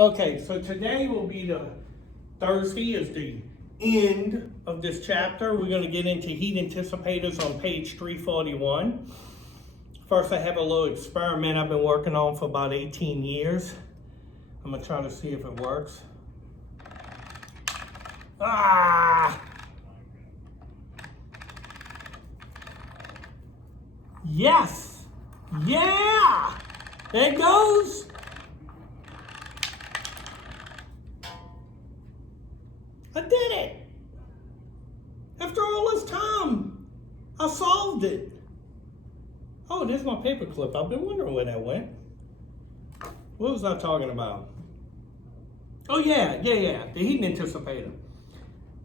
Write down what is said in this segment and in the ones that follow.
Okay, so today will be Thursday is the end of this chapter. We're going to get into heat anticipators on page 341. First, I have a little experiment I've been working on for about 18 years. I'm going to try to see if it works. Yes! Yeah! There it goes! I did it! After all this time, I solved it. Oh, there's my paper clip. I've been wondering where that went. What was I talking about? Oh yeah, the heat anticipator.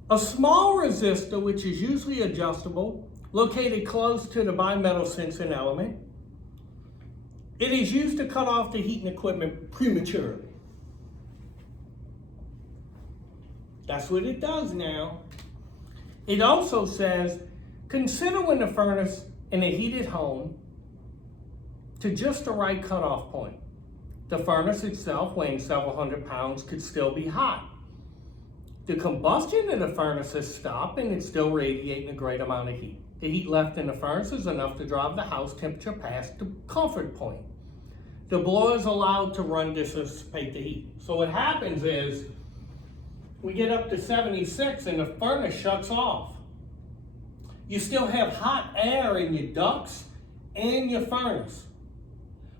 A small resistor, which is usually adjustable, located close to the bimetal sensing element. It is used to cut off the heating equipment prematurely. That's what it does now. It also says, consider when the furnace in a heated home to just the right cutoff point. The furnace itself, weighing several hundred pounds, could still be hot. The combustion of the furnace has stopped and it's still radiating a great amount of heat. The heat left in the furnace is enough to drive the house temperature past the comfort point. The blower is allowed to run to dissipate the heat. So what happens is, we get up to 76 and the furnace shuts off. You still have hot air in your ducts and your furnace.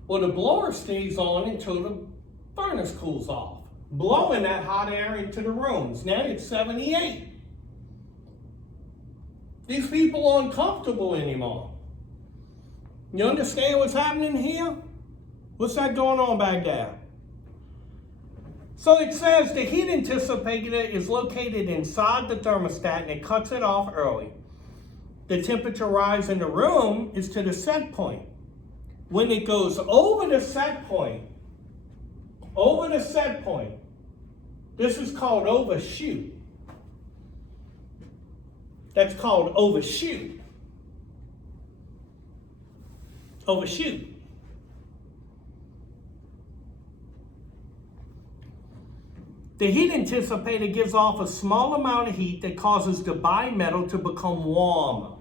Well, the blower stays on until the furnace cools off, blowing that hot air into the rooms. Now it's 78. These people aren't comfortable anymore. You understand what's happening here? What's that going on back there? So it says the heat anticipator is located inside the thermostat and it cuts it off early. The temperature rise in the room is to the set point. When it goes over the set point, this is called overshoot. That's called overshoot. Overshoot. The heat anticipator gives off a small amount of heat that causes the bimetal to become warm.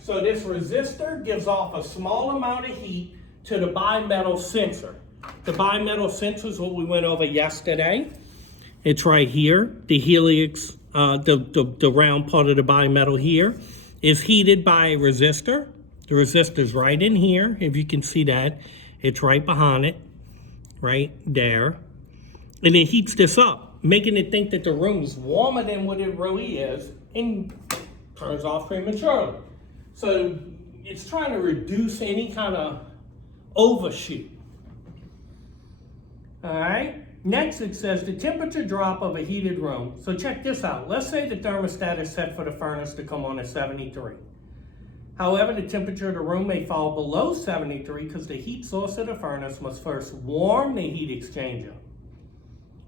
So this resistor gives off a small amount of heat to the bimetal sensor. The bimetal sensor is what we went over yesterday. It's right here. The helix, the round part of the bimetal here is heated by a resistor. The resistor is right in here. If you can see that, it's right behind it, right there. And it heats this up, making it think that the room is warmer than what it really is and turns off prematurely. So it's trying to reduce any kind of overshoot. All right. Next, it says the temperature drop of a heated room. So check this out. Let's say the thermostat is set for the furnace to come on at 73. However, the temperature of the room may fall below 73 because the heat source of the furnace must first warm the heat exchanger.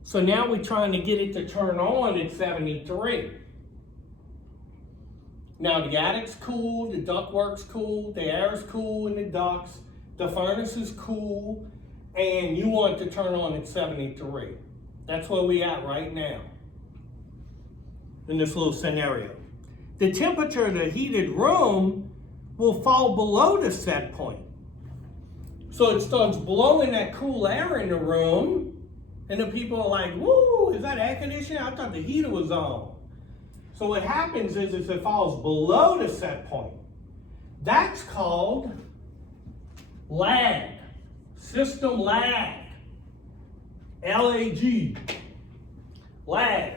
So now we're trying to get it to turn on at 73. Now the attic's cool, the ductwork's cool, the air's cool in the ducts, the furnace is cool, and you want it to turn on at 73. That's where we at right now in this little scenario. The temperature of the heated room will fall below the set point. So it starts blowing that cool air in the room. And the people are like, woo, is that air conditioning? I thought the heater was on. So what happens is it falls below the set point. That's called lag, system lag, L-A-G, lag.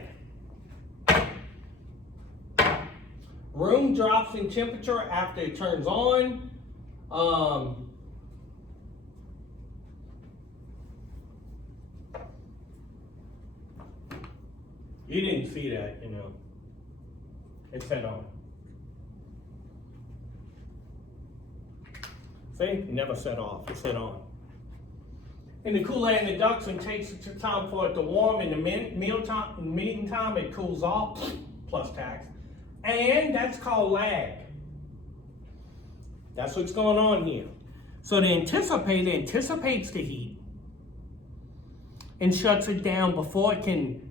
Room drops in temperature after it turns on. You didn't see that, you know. It set on. See? Never set off. It set on. And the cool air in the ducts and takes time for it to warm. In the meantime, it cools off, plus tax. And that's called lag. That's what's going on here. So the anticipator anticipates the heat. and shuts it down before it can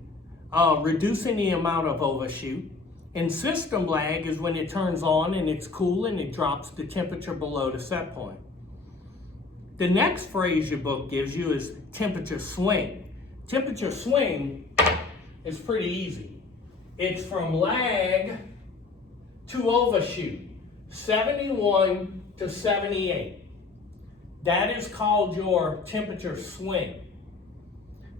reduce any amount of overshoot. And system lag is when it turns on and it's cool and it drops the temperature below the set point. The next phrase your book gives you is temperature swing. Temperature swing is pretty easy. It's from lag to overshoot, 71 to 78. That is called your temperature swing.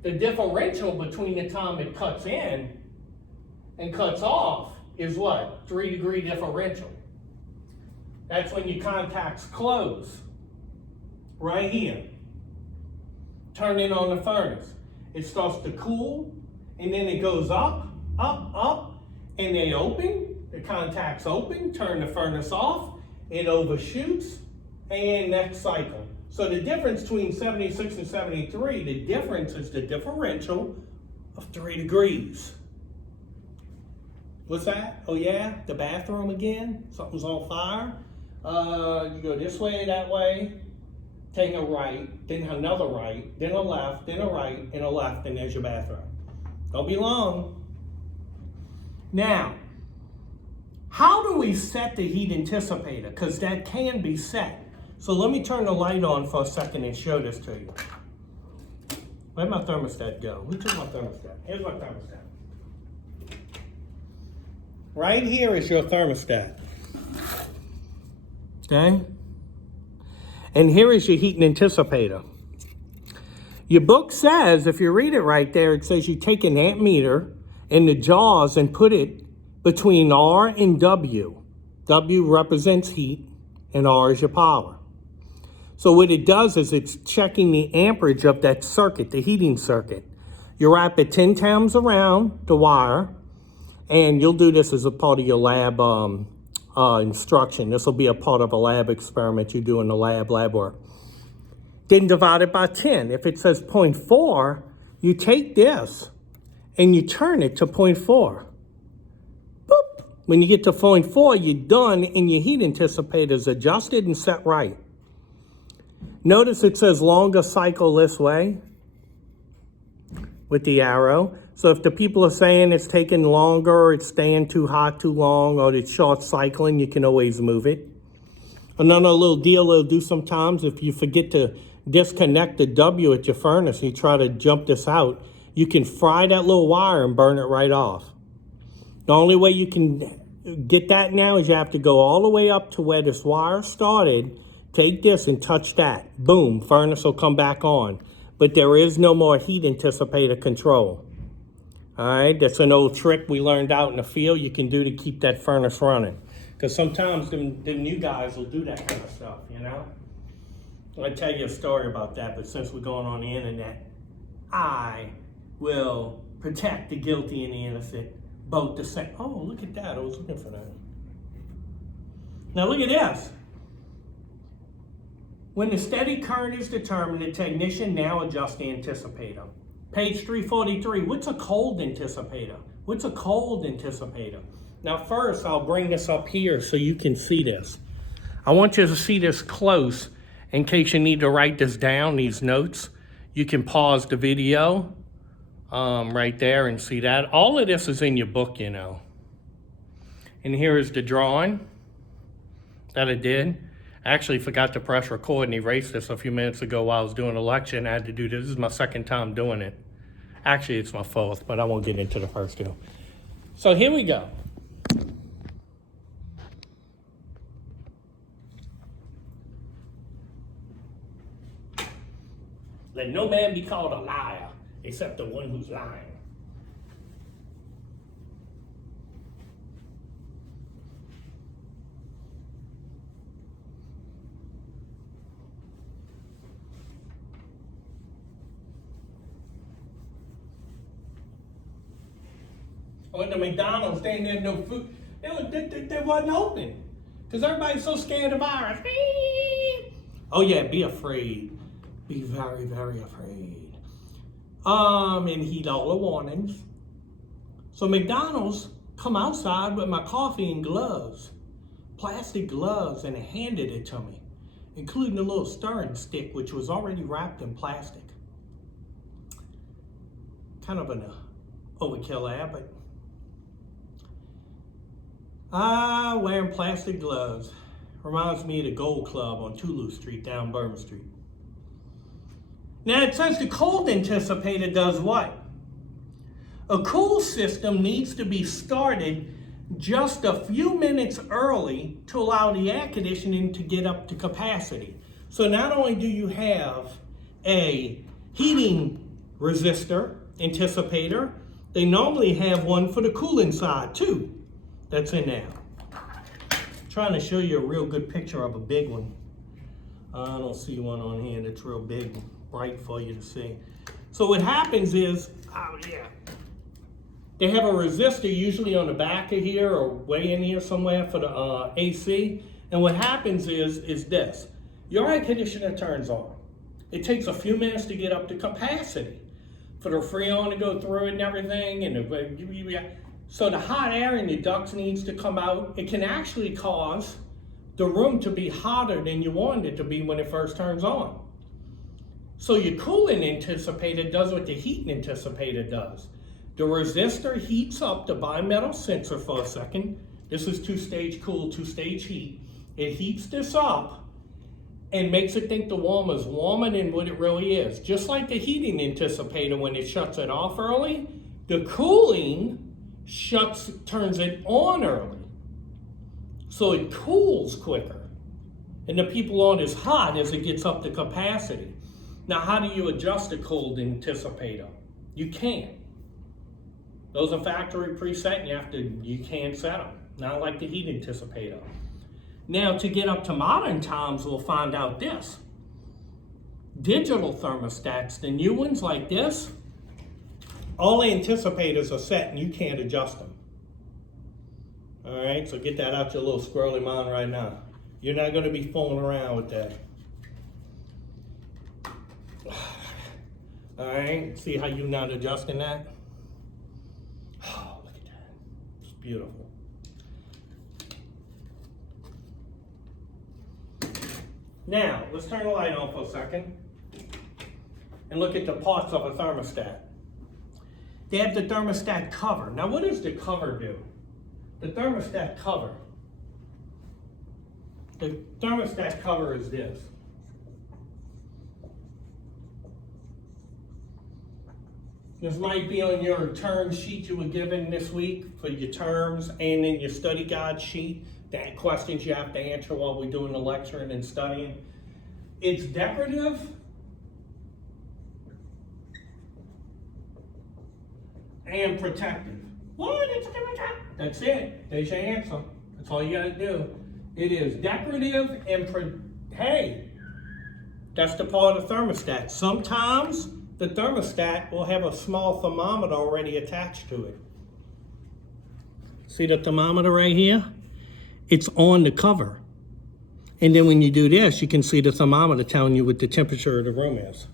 The differential between the time it cuts in and cuts off is what? 3-degree differential. That's when your contacts close. Right here. Turn it on the furnace. It starts to cool, and then it goes up, up, up, and they open. The contacts open, turn the furnace off, it overshoots, and next cycle. So the difference between 76 and 73, the difference is the differential of 3 degrees. What's that? Oh yeah, the bathroom again? Something's on fire. You go this way, that way, take a right, then another right, then a left, then a right, and a left, and there's your bathroom. Don't be long. Now, how do we set the heat anticipator? Because that can be set. So let me turn the light on for a second and show this to you. Where'd my thermostat go? Who took my thermostat? Here's my thermostat. Right here is your thermostat. Okay? And here is your heat anticipator. Your book says, if you read it right there, it says you take an ammeter in the jaws and put it between R and W. W represents heat and R is your power. So what it does is it's checking the amperage of that circuit, the heating circuit. You wrap it 10 times around the wire, and you'll do this as a part of your lab instruction. This will be a part of a lab experiment you do in the lab work. Then divide it by 10. If it says 0.4, you take this and you turn it to 0.4. Boop. When you get to 0.4, you're done and your heat anticipator is adjusted and set right. Notice it says longer cycle this way with the arrow. So if the people are saying it's taking longer, or it's staying too hot too long, or it's short cycling, you can always move it. Another little deal it'll do sometimes, if you forget to disconnect the W at your furnace and you try to jump this out, you can fry that little wire and burn it right off. The only way you can get that now is you have to go all the way up to where this wire started, take this and touch that. Boom, furnace will come back on. But there is no more heat anticipator control. All right, that's an old trick we learned out in the field you can do to keep that furnace running. Because sometimes them new guys will do that kind of stuff, you know? I'll tell you a story about that, but since we're going on the internet, I will protect the guilty and the innocent, both the same. Oh, look at that, I was looking for that. Now look at this. When the steady current is determined, the technician now adjusts the anticipator. Page 343, what's a cold anticipator? What's a cold anticipator? Now first, I'll bring this up here so you can see this. I want you to see this close in case you need to write this down, these notes. You can pause the video right there and see that. All of this is in your book, you know. And here is the drawing that I did. I actually forgot to press record and erase this a few minutes ago while I was doing a lecture, and I had to do this. This is my second time doing it. Actually, it's my fourth, but I won't get into the first two. So here we go. Let no man be called a liar, except the one who's lying. I went to McDonald's, they didn't have no food. They wasn't open. Because everybody's so scared of the virus. Oh yeah, be afraid. Be very, very afraid. And heed all the warnings. So McDonald's come outside with my coffee and gloves. Plastic gloves, and handed it to me. Including a little stirring stick, which was already wrapped in plastic. kind of an overkill there, but wearing plastic gloves reminds me of the Gold Club on Toulouse Street down Bourbon Street. Now it says the cold anticipator does what? A cool system needs to be started just a few minutes early to allow the air conditioning to get up to capacity. So not only do you have a heating resistor anticipator, they normally have one for the cooling side too. That's in there. I'm trying to show you a real good picture of a big one. I don't see one on here that's real big, bright for you to see. So what happens is, they have a resistor usually on the back of here or way in here somewhere for the AC. And what happens is this. Your air conditioner turns on. It takes a few minutes to get up to capacity for the Freon to go through it and everything. So the hot air in the ducts needs to come out. It can actually cause the room to be hotter than you want it to be when it first turns on. So your cooling anticipator does what the heating anticipator does. The resistor heats up the bimetal sensor for a second. This is two-stage cool, two-stage heat. It heats this up and makes it think the warmer is warmer than what it really is. Just like the heating anticipator, when it shuts it off early, the cooling turns it on early. So it cools quicker. And the people aren't as hot as it gets up to capacity. Now, how do you adjust a cold anticipator? You can't. Those are factory preset, and you can't set them. Not like the heat anticipator. Now, to get up to modern times, we'll find out this. Digital thermostats, the new ones like this, all anticipators are set and you can't adjust them. All right, so get that out your little squirrely mind right now. You're not going to be fooling around with that. All right, see how you're not adjusting that? Oh, look at that. It's beautiful. Now, let's turn the light on for a second and look at the parts of a thermostat. They have the thermostat cover. Now, what does the cover do? The thermostat cover is this. This might be on your term sheet you were given this week for your terms, and in your study guide sheet, the questions you have to answer while we're doing the lecturing and studying. It's decorative. And protective. What? It's protective. That's it. There's your answer. That's all you gotta do. It is decorative and hey, that's the part of the thermostat. Sometimes the thermostat will have a small thermometer already attached to it. See the thermometer right here? It's on the cover. And then when you do this, you can see the thermometer telling you what the temperature of the room is.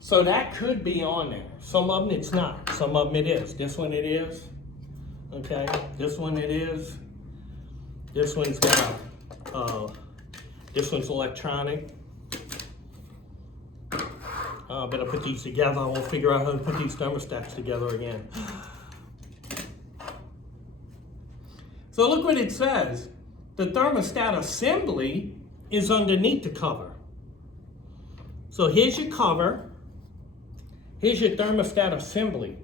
So that could be on there. Some of them it's not. Some of them it is. This one it is. Okay. This one it is. This one's got this one's electronic. Better put these together. We'll figure out how to put these thermostats together again. So look what it says. The thermostat assembly is underneath the cover. So here's your cover. Here's your thermostat assembly.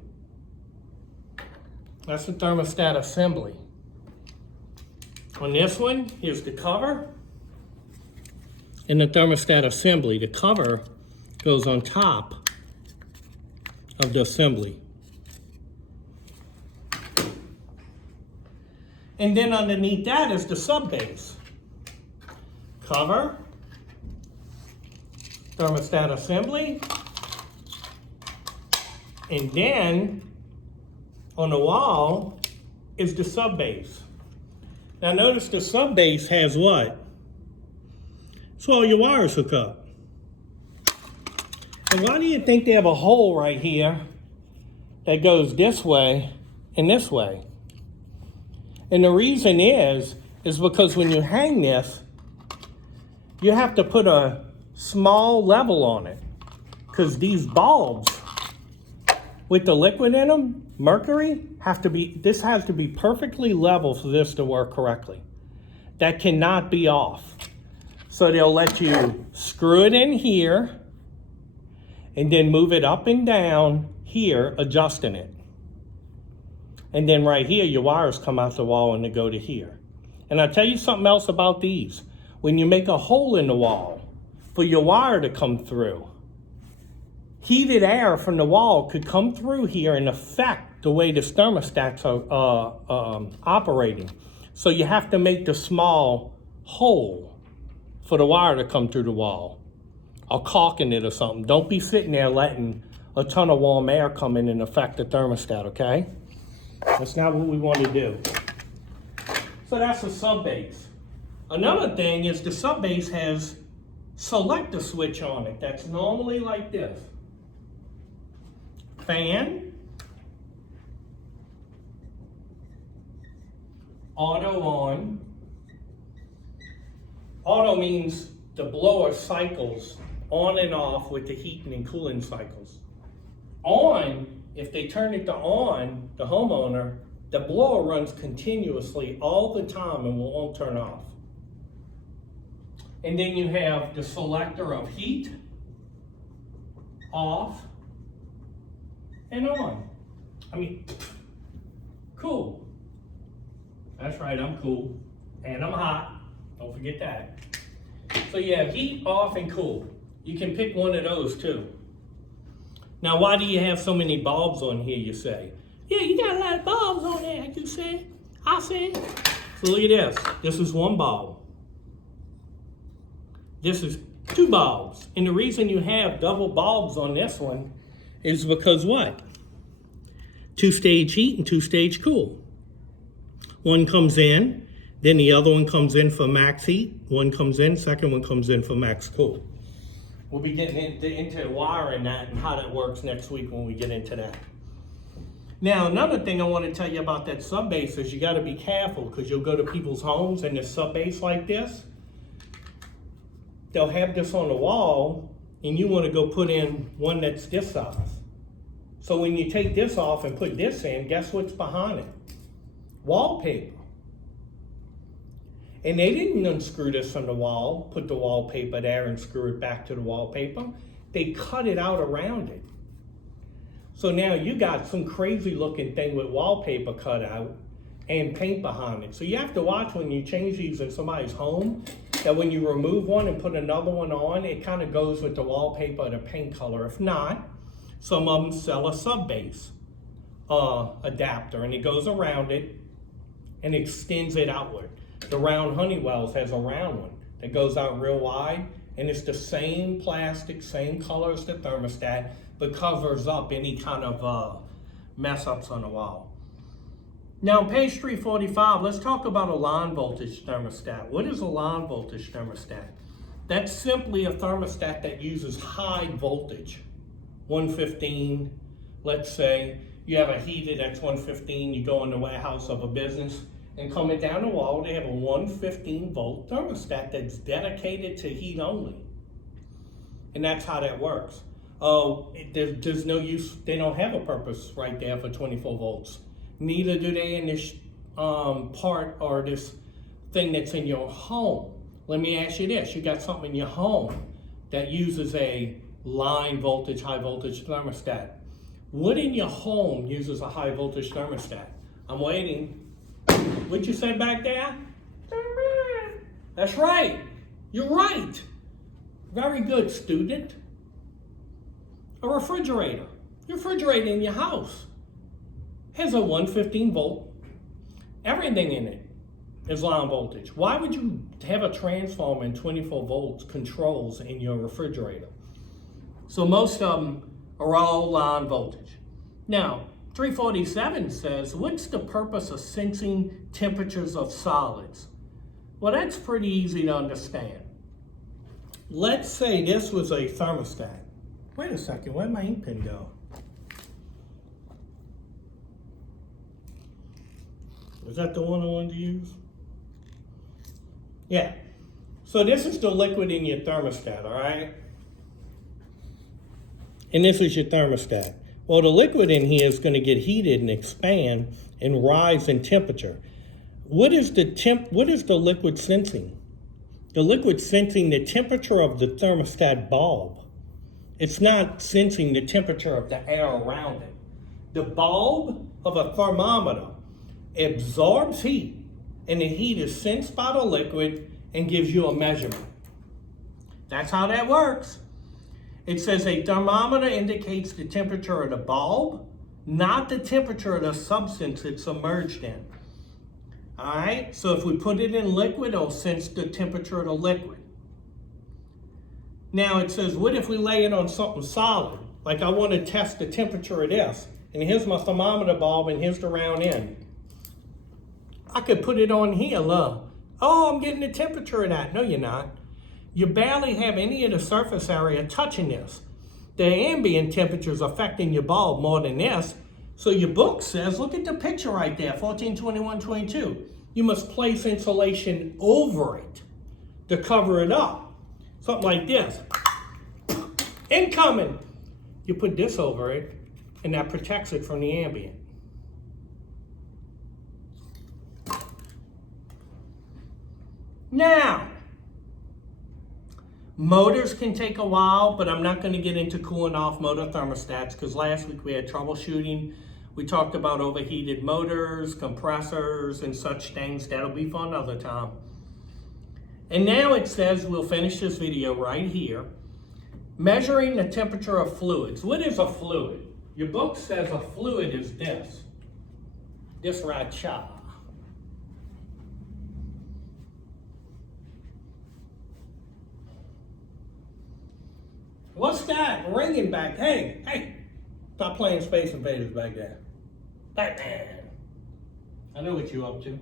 That's the thermostat assembly. On this one, here's the cover and the thermostat assembly. The cover goes on top of the assembly. And then underneath that is the subbase. Cover, thermostat assembly, and then on the wall is the subbase. Now notice the subbase has what? So all your wires hook up. And why do you think they have a hole right here that goes this way and this way? And the reason is because when you hang this, you have to put a small level on it because these bulbs with the liquid in them, mercury, this has to be perfectly level for this to work correctly. That cannot be off. So they'll let you screw it in here and then move it up and down here, adjusting it. And then right here, your wires come out the wall and they go to here. And I'll tell you something else about these. When you make a hole in the wall for your wire to come through, heated air from the wall could come through here and affect the way the thermostats are operating. So you have to make the small hole for the wire to come through the wall, or caulking it or something. Don't be sitting there letting a ton of warm air come in and affect the thermostat, okay? That's not what we want to do. So that's a sub base. Another thing is the sub base has selector switch on it that's normally like this. Fan, auto on. Auto means the blower cycles on and off with the heating and cooling cycles. On, if they turn it to on, the homeowner, the blower runs continuously all the time and won't turn off. And then you have the selector of heat, off, and on. I mean, cool. That's right, I'm cool. And I'm hot. Don't forget that. So you have heat, off, and cool. You can pick one of those too. Now, why do you have so many bulbs on here, you say? Yeah, you got a lot of bulbs on there, you say. I said. So look at this. This is one bulb. This is two bulbs. And the reason you have double bulbs on this one is because what? Two-stage heat and two-stage cool. One comes in, then the other one comes in for max heat. One comes in, second one comes in for max cool. We'll be getting into wiring that and how that works next week when we get into that. Now, another thing I want to tell you about that sub base is you got to be careful, because you'll go to people's homes and the sub base like this, they'll have this on the wall and you want to go put in one that's this size. So when you take this off and put this in, guess what's behind it? Wallpaper. And they didn't unscrew this from the wall, put the wallpaper there and screw it back to the wallpaper. They cut it out around it. So now you got some crazy looking thing with wallpaper cut out and paint behind it. So you have to watch when you change these in somebody's home, that when you remove one and put another one on, it kind of goes with the wallpaper or the paint color. If not, some of them sell a sub base adapter, and it goes around it and extends it outward. The round Honeywell's has a round one that goes out real wide, and it's the same plastic, same color as the thermostat, but covers up any kind of mess ups on the wall. Now on page 345, let's talk about a line voltage thermostat. What is a line voltage thermostat? That's simply a thermostat that uses high voltage. 115, let's say you have a heated X115, you go in the warehouse of a business, and coming down the wall, they have a 115 volt thermostat that's dedicated to heat only. And that's how that works. There's no use, they don't have a purpose right there for 24 volts. Neither do they in this part or this thing that's in your home. Let me ask you this, you got something in your home that uses a line voltage, high voltage thermostat. What in your home uses a high voltage thermostat? I'm waiting. What you said back there? That's right. You're right. Very good, student. A refrigerator. Your refrigerator in your house has a 115 volt. Everything in it is line voltage. Why would you have a transformer and 24 volts controls in your refrigerator? So most of them are all line voltage. Now, 347 says, what's the purpose of sensing temperatures of solids? Well, that's pretty easy to understand. Let's say this was a thermostat. Wait a second, where'd my ink pen go? Is that the one I wanted to use? Yeah. So this is the liquid in your thermostat, all right? And this is your thermostat. Well, the liquid in here is going to get heated and expand and rise in temperature. What is the liquid sensing? The liquid sensing the temperature of the thermostat bulb. It's not sensing the temperature of the air around it. The bulb of a thermometer absorbs heat, and the heat is sensed by the liquid and gives you a measurement. That's how that works. It says a thermometer indicates the temperature of the bulb, not the temperature of the substance it's submerged in. All right, so if we put it in liquid, it'll sense the temperature of the liquid. Now it says, what if we lay it on something solid? Like I want to test the temperature of this. And here's my thermometer bulb, and here's the round end. I could put it on here, look. Oh, I'm getting the temperature of that. No, you're not. You barely have any of the surface area touching this. The ambient temperature is affecting your bulb more than this. So your book says, look at the picture right there, 142122. You must place insulation over it to cover it up. Something like this. Incoming. You put this over it, and that protects it from the ambient. Now, motors can take a while, but I'm not going to get into cooling off motor thermostats because last week we had troubleshooting. We talked about overheated motors, compressors, and such things. That'll be for another time. And now it says, we'll finish this video right here. Measuring the temperature of fluids. What is a fluid? Your book says a fluid is this. This right here. What's that ringing back? Hey, stop playing Space Invaders back there. Batman. I know what you're up to.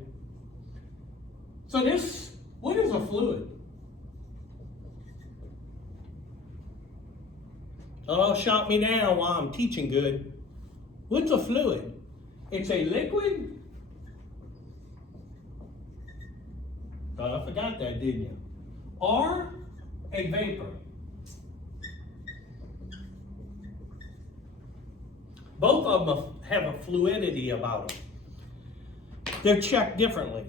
So what is a fluid? Oh, shout me down while I'm teaching good. What's a fluid? It's a liquid? Oh, I forgot that, didn't you? Or a vapor. Both of them have a fluidity about them. They're checked differently.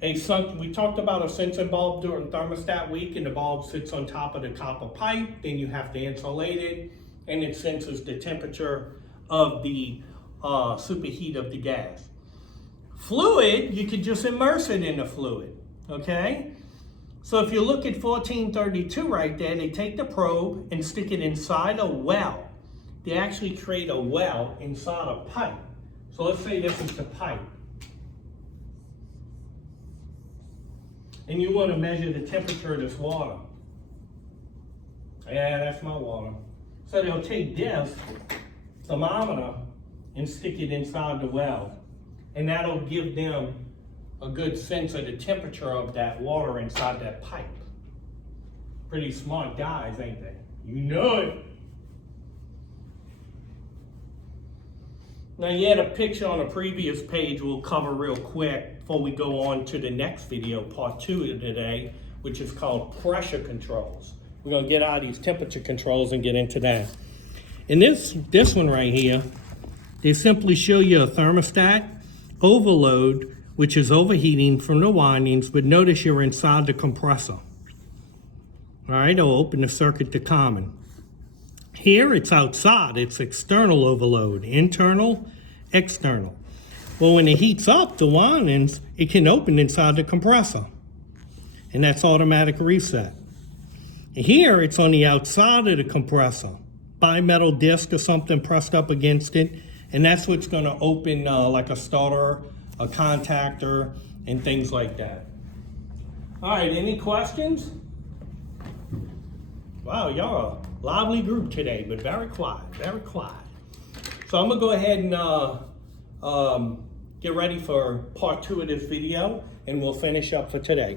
We talked about a sensor bulb during thermostat week, and the bulb sits on top of the copper pipe. Then you have to insulate it, and it senses the temperature of the superheat of the gas. Fluid, you could just immerse it in the fluid, okay? So if you look at 1432 right there, they take the probe and stick it inside a well. They actually create a well inside a pipe. So let's say this is the pipe. And you want to measure the temperature of this water. Yeah, that's my water. So they'll take this thermometer and stick it inside the well. And that'll give them a good sense of the temperature of that water inside that pipe. Pretty smart guys, ain't they? You know it. Now you had a picture on a previous page we'll cover real quick before we go on to the next video, part 2 of today, which is called pressure controls. We're gonna get out of these temperature controls and get into that. In this one right here, they simply show you a thermostat overload, which is overheating from the windings, but notice you're inside the compressor. All right, I'll open the circuit to common. Here it's outside, it's external overload, internal, external. Well, when it heats up the windings, it can open inside the compressor, and that's automatic reset. Here it's on the outside of the compressor, bimetal disc or something pressed up against it, and that's what's gonna open like a starter, a contactor, and things like that. All right, any questions? Wow, y'all a lively group today, but very quiet, very quiet. So I'm gonna go ahead and get ready for part 2 of this video, and we'll finish up for today.